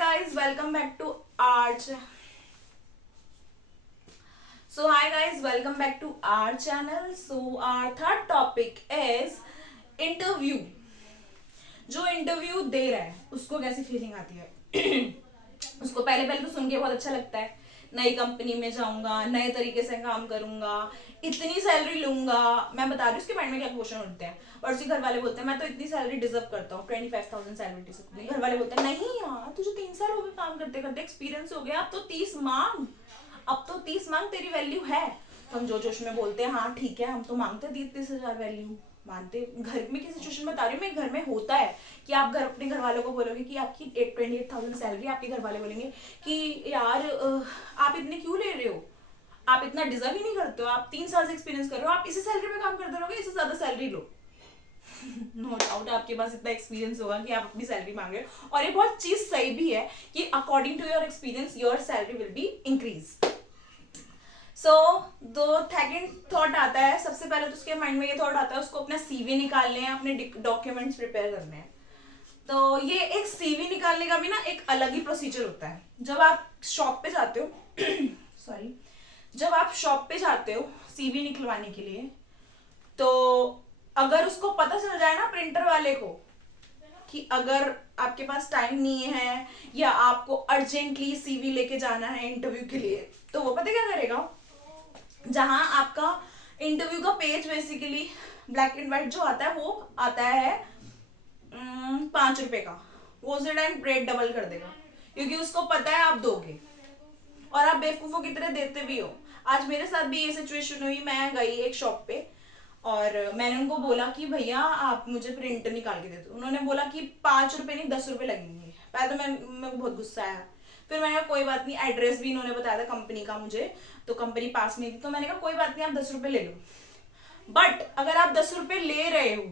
guys, welcome back to our channel. So our third topic is interview. जो interview दे रहा है उसको कैसी फीलिंग आती है उसको पहले पहले तो सुन के बहुत अच्छा लगता है, नई कंपनी में जाऊंगा, नए तरीके से काम करूंगा, इतनी सैलरी लूंगा। मैं बता रही हूँ उसके माइंड में क्या क्वेश्चन उठते हैं। और उसके घर वाले बोलते हैं मैं तो इतनी सैलरी डिजर्व करता हूँ, 25,000 सैलरी डिजर्व करती हूँ। घर वाले बोलते हैं नहीं यार, तुझे 3 साल हो गए काम करते करते, एक्सपीरियंस हो गया, अब तो 30 मांग, अब तो 30 मांग, तेरी वैल्यू है। तो हम जो जोश में बोलते हैं हाँ ठीक है, हम तो मांगते 30,000 वैल्यू मानते। घर में की सिचुएशन बता रही हूँ मैं, घर में होता है कि आप घर अपने घर वालों को बोलोगे कि आपकी 28,000 सैलरी, आपके घर वाले बोलेंगे कि यार आप इतने क्यों ले रहे हो, आप इतना डिजर्व ही नहीं करते हो, आप 3 साल से एक्सपीरियंस कर रहे हो, आप इसी सैलरी में काम करते रहोगे, इससे ज्यादा सैलरी लो। नो डाउट आपके पास इतना एक्सपीरियंस होगा कि आप अपनी सैलरी मांग रहे हो। और ये बहुत चीज सही भी है कि according to your experience your salary will be increase. So दो सेकेंड थॉट आता है, सबसे पहले तो उसके माइंड में ये थॉट आता है उसको अपना सीवी निकालने हैं, अपने डॉक्यूमेंट्स प्रिपेयर करने हैं। तो ये एक सीवी निकालने का भी ना एक अलग ही प्रोसीजर होता है। जब आप शॉप पे जाते हो सॉरी जब आप शॉप पे जाते हो सीवी निकलवाने के लिए, तो अगर उसको पता चल जाए ना प्रिंटर वाले को कि अगर आपके पास टाइम नहीं है या आपको अर्जेंटली सीवी लेके जाना है इंटरव्यू के लिए, तो वो पता क्या करेगा, जहां आपका इंटरव्यू का page basically black and white जो आता है वो आता है 5 रुपए का, वो उसी टाइम रेट डबल कर देगा क्योंकि उसको पता है आप दोगे और आप बेवकूफों की तरह देते भी हो। आज मेरे साथ भी ये सिचुएशन हुई, मैं गई एक शॉप पे और मैंने उनको बोला कि भैया आप मुझे प्रिंट निकाल के दे दो। उन्होंने बोला कि 5 रुपए नहीं 10 रुपए लगेंगे। पहले तो मैं बहुत गुस्सा आया, फिर मैंने कहा कोई बात नहीं, एड्रेस भी इन्होंने बताया था कंपनी का मुझे, तो कंपनी पास में थी, तो मैंने कहा कोई बात नहीं आप 10 रुपए ले लो, बट अगर आप 10 रुपए ले रहे हो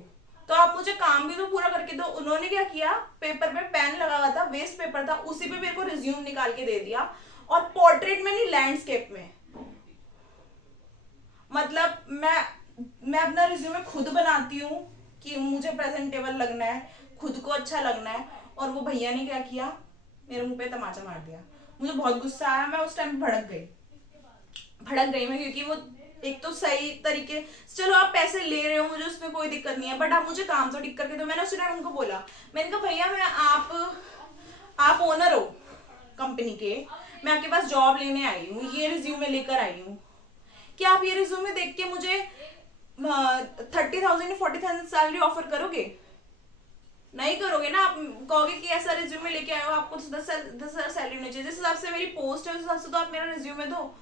तो आप मुझे काम भी तो पूरा करके दो। उन्होंने क्या किया, पेपर पे पेन लगा हुआ था, वेस्ट पेपर था, उसी पे मेरे को रिज्यूम निकाल के दे दिया और पोर्ट्रेट में नहीं लैंडस्केप में। मतलब मैं अपना रिज्यूमे खुद बनाती हूँ कि मुझे प्रेजेंटेबल लगना है, खुद को अच्छा लगना है, और वो भैया ने क्या किया, मेरे मुंह पे तमाचा मार दिया। मुझे बहुत गुस्सा आया, मैं उस टाइम भड़क गई मैं, क्योंकि वो एक तो सही तरीके, चलो आप पैसे ले रहे हो मुझे उसमें कोई दिक्कत नहीं है, बट आप मुझे काम तो ठीक करके दो। मैंने उस टाइम उनको बोला, मैंने कहा भैया मैं आप ओनर हो कंपनी के, मैं आपके पास जॉब लेने आई हूँ, ये रिज्यूमे लेकर आई हूँ, क्या आप ये रिज्यूमे देख के मुझे 30,000 या 40,000 सैलरी ऑफर करोगे? नहीं करोगे ना, आप कहोगे कि ऐसा रिज्यूमे लेके आए हो, आपको तो 10,000 सैलरी होनी चाहिए, जिस हिसाब से मेरी पोस्ट है उस हिसाब से तो आप मेरा रिज्यूमे दो।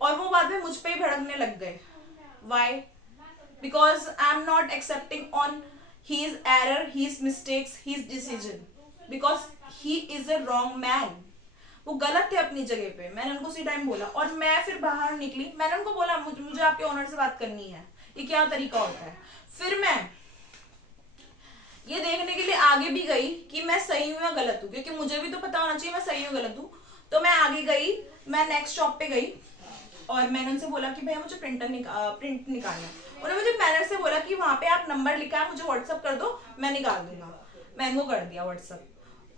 और वो बाद में मुझ पे ही भड़कने लग गए। Why? Because I am not accepting on his error, his mistakes, his decision, because he is a wrong man. वो गलत थे अपनी जगह पे, मैंने उनको उसी टाइम बोला। और मैं फिर बाहर निकली, मैंने उनको बोला मुझे आपके ओनर से बात करनी है, ये क्या तरीका होता है। फिर मैं ये देखने के लिए आगे भी गई कि मैं सही हूं या गलत हूं, क्योंकि मुझे भी तो पता होना चाहिए मैं सही हूं गलत हूं। तो मैं आगे गई, मैं नेक्स्ट शॉप पे गई और मैंने उनसे बोला कि भैया मुझे प्रिंट निकालना है। उन्होंने मुझे मैनेजर से बोला कि वहां पे आप नंबर लिखा है मुझे व्हाट्सअप कर दो, मैं निकाल दूंगा। मैंने उनको कर दिया व्हाट्सअप,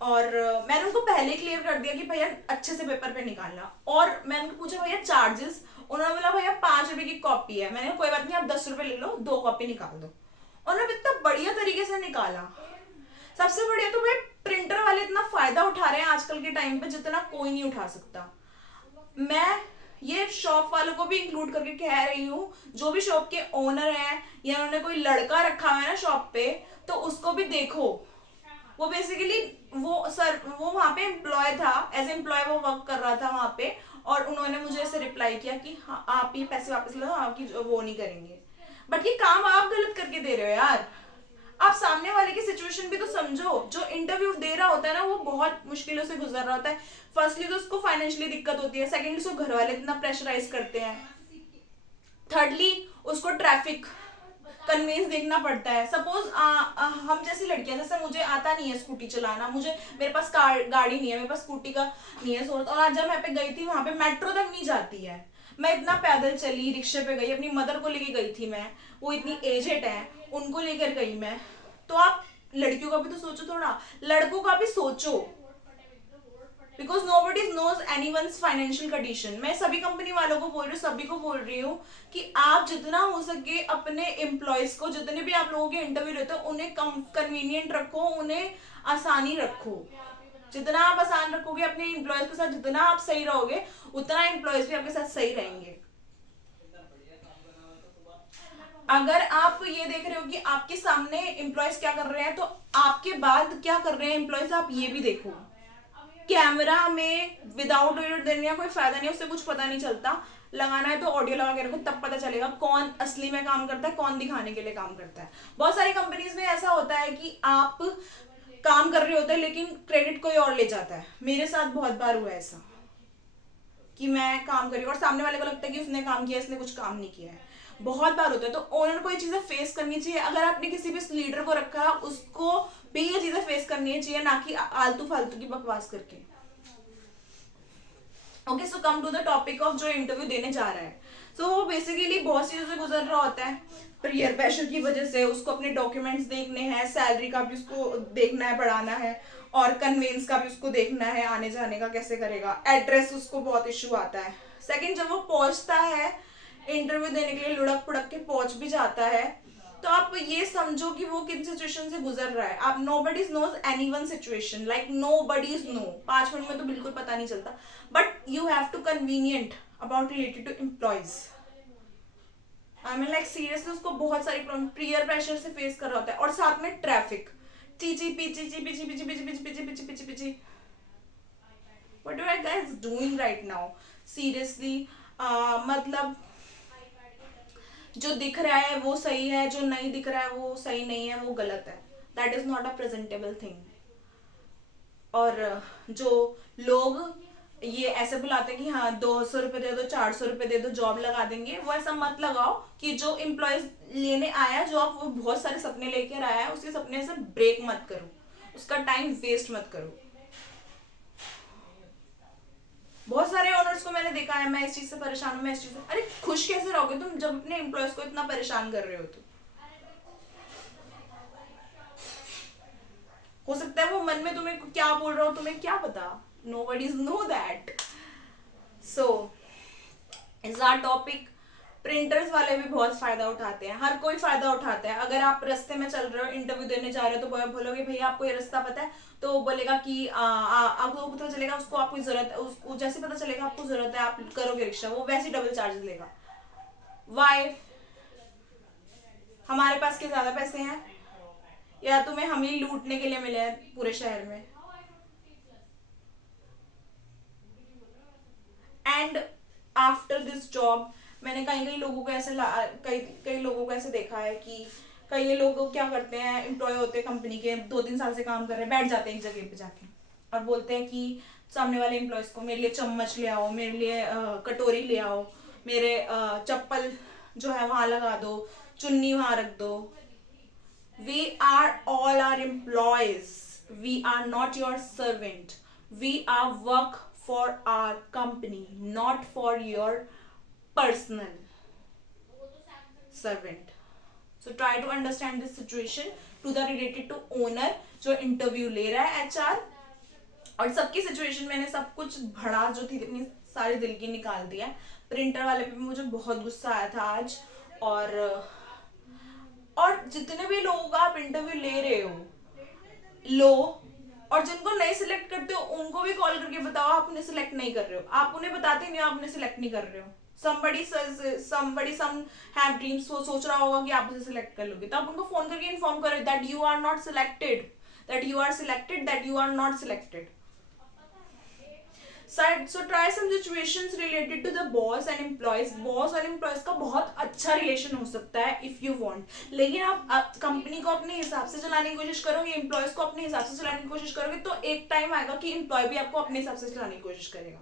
और मैंने उनको पहले क्लियर कर दिया कि भैया अच्छे से पेपर पे निकालना। और मैंने उनको पूछा भैया चार्जेस, उन्होंने बोला भैया 5 रुपए की कॉपी है। मैंने कोई बात नहीं आप 10 रुपए ले लो, 2 कॉपी निकाल दो। उन्होंने इतना बढ़िया तरीके से निकाला। सबसे बढ़िया तो भाई प्रिंटर वाले इतना फायदा उठा रहे हैं आजकल के टाइम पे जितना कोई नहीं उठा सकता। मैं ये शॉप वालों को भी इंक्लूड करके कह रही हूँ, जो भी शॉप के ओनर हैं या उन्होंने कोई लड़का रखा हुआ है ना शॉप पे, तो उसको भी देखो। वो बेसिकली वो वहां पे एम्प्लॉय था, एज एम्प्लॉय वो वर्क कर रहा था वहां पे, और उन्होंने मुझे ऐसे रिप्लाई किया कि हाँ आप ये पैसे वापस लो, आपकी वो नहीं करेंगे। बट ये काम आप गलत करके दे रहे हो यार। आप सामने वाले की सिचुएशन भी तो समझो। जो इंटरव्यू दे रहा होता है ना वो बहुत मुश्किलों से गुजर रहा होता है। फर्स्टली तो उसको फाइनेंशियली दिक्कत होती है, सेकेंडली उसको घर वाले इतना प्रेशराइज करते हैं, थर्डली उसको ट्रैफिक कन्वेंस देखना पड़ता है। सपोज हम जैसी लड़कियां, जैसे मुझे आता नहीं है स्कूटी चलाना, मेरे पास गाड़ी नहीं है, मेरे पास स्कूटी का नहीं है सोर्स, और आज जब मैं पे गई थी वहां पे मेट्रो तक नहीं जाती है, मैं इतना पैदल चली, रिक्शे पे गई, अपनी मदर को लेके गई थी मैं, वो इतनी एजेड है, उनको लेकर गई मैं। तो आप लड़कियों का भी तो सोचो, थोड़ा लड़कों का भी सोचो। Because nobody knows anyone financial condition. मैं सभी कंपनी वालों को बोल रही हूँ, सभी को बोल रही हूँ कि आप जितना हो सके अपने एम्प्लॉयज को, जितने भी आप लोगों के इंटरव्यू लेते हो, उन्हें कन्वीनियंट रखो, उन्हें आसानी रखो। जितना आप आसान रखोगे अपने एम्प्लॉयज के साथ, जितना आप सही रहोगे, उतना एम्प्लॉयज भी आपके साथ सही रहेंगे। अगर आप ये देख रहे हो कि आपके सामने एम्प्लॉयज क्या कर रहे हैं, तो आपके बाद क्या कर रहे हैं एम्प्लॉयज, आप ये भी देखो। कैमरा में विदाउट ऑडियो देने का कोई फायदा नहीं, उससे कुछ पता नहीं चलता। लगाना है तो ऑडियो लगा के रखो, तब पता चलेगा कौन असली में काम करता है, कौन दिखाने के लिए काम करता है। बहुत सारी कंपनीज में ऐसा होता है कि आप काम कर रहे होते हैं लेकिन क्रेडिट कोई और ले जाता है। मेरे साथ बहुत बार हुआ ऐसा कि मैं काम कर रही हूँ और सामने वाले को लगता है कि उसने काम किया, इसने कुछ काम नहीं किया है। बहुत बार होता है। तो ओनर को ये चीजें फेस करनी चाहिए। अगर आपने किसी भी लीडर को रखा है, उसको भी ये चीजें फेस करनी चाहिए, ना कि आलतू फालतू की बकवास करके। Okay, so come to the topic of जो इंटरव्यू देने जा रहा है। सो वो बेसिकली बहुत चीजों से गुजर रहा होता है। पीयर प्रेशर की वजह से उसको अपने डॉक्यूमेंट्स देखने हैं, सैलरी का भी उसको देखना है, बढ़ाना है, और कन्वेंस का भी उसको देखना है, आने जाने का कैसे करेगा, एड्रेस उसको बहुत इशू आता है। सेकंड, जब वो पहुंचता है इंटरव्यू देने के लिए, लुढ़क पुढ़क के पहुंच भी जाता है, तो आप ये समझो कि वो किन सिचुएशन से गुजर रहा है। आप nobody knows anyone's situation, like nobody know। 5 minute में तो बिल्कुल पता नहीं चलता, but you have to convenient about related to employees. I mean like seriously उसको बहुत सारी पीयर प्रेशर से फेस कर रहा होता है, और साथ में ट्रैफिक, चीची पीची ची पीची पीची पीची पीची पीची पीची पीची पीची। What are you guys doing right now? Seriously मतलब जो दिख रहा है वो सही है, जो नहीं दिख रहा है वो सही नहीं है, वो गलत है। That is not a presentable thing. और जो लोग ये ऐसे बुलाते हैं कि हाँ 200 रुपए दे दो, 400 रुपए दे दो, जॉब लगा देंगे, वो ऐसा मत लगाओ कि जो एम्प्लॉयज लेने आया जॉब, वो बहुत सारे सपने लेकर आया है, उसके सपने से ब्रेक मत करो, उसका टाइम वेस्ट मत करो। बहुत सारे ओनर्स को मैंने देखा है, मैं इस चीज से परेशान हूँ, मैं इस चीज से, अरे खुश कैसे रहोगे तुम जब अपने एम्प्लॉयज को इतना परेशान कर रहे हो? तो हो सकता है वो मन में तुम्हें क्या बोल रहा हो, तुम्हें क्या पता। Nobody's know that. So is our topic. Printers वाले भी बहुत फायदा उठाते हैं, हर कोई फायदा उठाता है। अगर आप रास्ते में चल रहे हो, इंटरव्यू देने जा रहे हो, तो बोलोगे भैया आपको ये रास्ता पता है, तो वो बोलेगा कि आपको पता चलेगा, उसको आपको जरूरत है, उसको जैसे पता चलेगा आपको जरूरत है, आप करोगे रिक्शा, वो वैसे डबल चार्जेस लेगा। वाई? हमारे पास के ज्यादा पैसे हैं, या तुम्हें हम ही लूटने के लिए मिले हैं पूरे शहर में? एंड आफ्टर दिस जॉब मैंने कई कई लोगों को ऐसे कई कई लोगों को ऐसे देखा है कि कई लोग क्या करते हैं, एम्प्लॉय होते हैं कंपनी के, 2-3 साल से काम कर रहे हैं, बैठ जाते हैं एक जगह पे जाके और बोलते हैं कि सामने वाले एम्प्लॉयज को, मेरे लिए चम्मच ले आओ, मेरे लिए कटोरी ले आओ, मेरे चप्पल जो है वहां लगा दो, चुन्नी वहां रख दो। We are all our employees. We are not your servant. We are work for our company, not for your personal servant. So try to understand this situation to the related to owner जो interview ले रहा है, HR। और सबकी situation मैंने सब कुछ भड़ा जो थी अपनी सारे दिल की निकाल दिया। प्रिंटर वाले पे मुझे बहुत गुस्सा आया था आज। और जितने भी लोगों का आप इंटरव्यू ले रहे हो लो, और जिनको नहीं सिलेक्ट करते हो उनको भी कॉल करके बताओ आप उन्हें सिलेक्ट नहीं कर रहे हो। आप उन्हें बताते नहीं हो आप उन्हें सिलेक्ट नहीं कर रहे हो। somebody some have dreams, वो सोच रहा होगा कि आप उसे सिलेक्ट कर लोगे, तो आप उनको फोन करके इन्फॉर्म करो that you are not selected, that you are selected, that you are not selected. So try some situations related to the boss and employees. Boss और एम्प्लॉयज का बहुत अच्छा रिलेशन हो सकता है इफ यू वांट, लेकिन आप कंपनी को अपने हिसाब से चलाने की कोशिश करोगे, एम्प्लॉयज को अपने हिसाब से चलाने की कोशिश करोगे, तो एक टाइम आएगा कि एम्प्लॉय भी आपको अपने हिसाब से चलाने की कोशिश करेगा।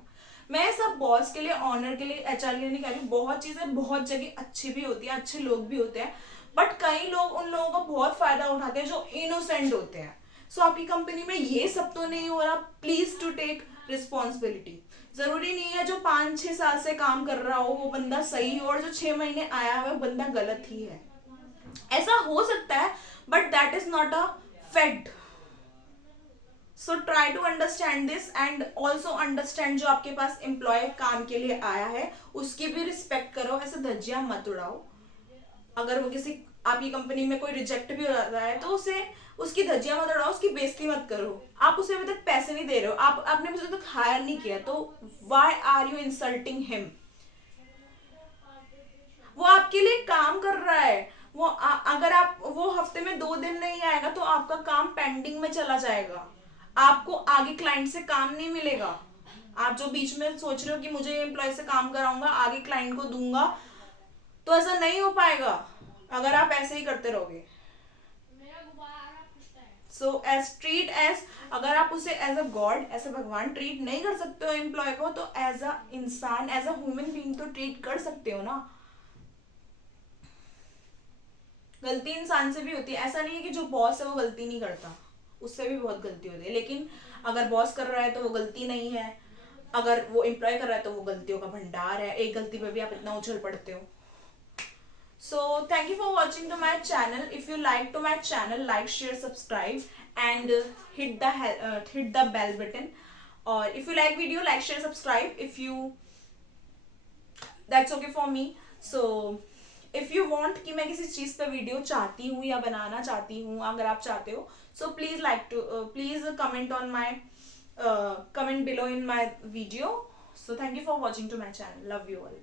मैं सब बॉस के लिए, ऑनर के लिए, HR के लिए नहीं कह रही हूँ। बहुत चीजें बहुत जगह अच्छी भी होती है, अच्छे लोग भी होते हैं, बट कई लोग उन लोगों का बहुत फायदा उठाते हैं जो इनोसेंट होते हैं। सो आपकी कंपनी में ये सब तो नहीं हो रहा, प्लीज टू टेक रिस्पॉन्सिबिलिटी। जरूरी नहीं है जो 5-6 साल से काम कर रहा हो वो बंदा सही हो, और जो 6 महीने आया है वो बंदा गलत ही है। ऐसा हो सकता है, but that is not a fact. So try to understand this and also understand जो आपके पास एम्प्लॉय काम के लिए आया है उसकी भी रिस्पेक्ट करो, ऐसे धज्जियां मत उड़ाओ। अगर वो किसी आपकी कंपनी में कोई रिजेक्ट भी हो जाता है तो उसे उसकी धज्जियां मत उड़ाओ, उसकी बेइज्जती मत करो। आप उसे अभी तक पैसे नहीं दे रहे हो, आपने मुझे तक हायर नहीं किया, तो why are you insulting him? वो आपके लिए काम कर रहा है। अगर आप वो हफ्ते में 2 दिन नहीं आएगा तो आपका काम पेंडिंग में चला जाएगा, आपको आगे क्लाइंट से काम नहीं मिलेगा। आप जो बीच में सोच रहे हो कि मुझे एम्प्लॉय से काम कराऊंगा आगे क्लाइंट को दूंगा, तो ऐसा नहीं हो पाएगा अगर आप ऐसे ही करते रहोगे। सो एज ट्रीट एज, अगर आप उसे as a god, as a भगवान ट्रीट नहीं कर सकते हो एम्प्लॉय को, तो एज अ इंसान, एज अ ह्यूमन बीइंग तो ट्रीट कर सकते हो ना। गलती इंसान से भी होती है, ऐसा नहीं है कि जो बॉस है वो गलती नहीं करता, उससे भी बहुत गलती होती है। लेकिन अगर बॉस कर रहा है तो वो गलती नहीं है, अगर वो एम्प्लॉय कर रहा है तो वो गलतियों का भंडार है। एक गलती पे भी आप इतना उछल पड़ते हो। So thank you for watching to my channel. If you like to my channel, like, share, subscribe, and hit the bell button. Or if you like video, like, share, subscribe. If you, that's okay for me. So if you want कि मैं किसी चीज़ पे video चाहती हूँ या बनाना चाहती हूँ, अगर आप चाहते हो, so please comment on my comment below in my video. So thank you for watching to my channel. Love you all.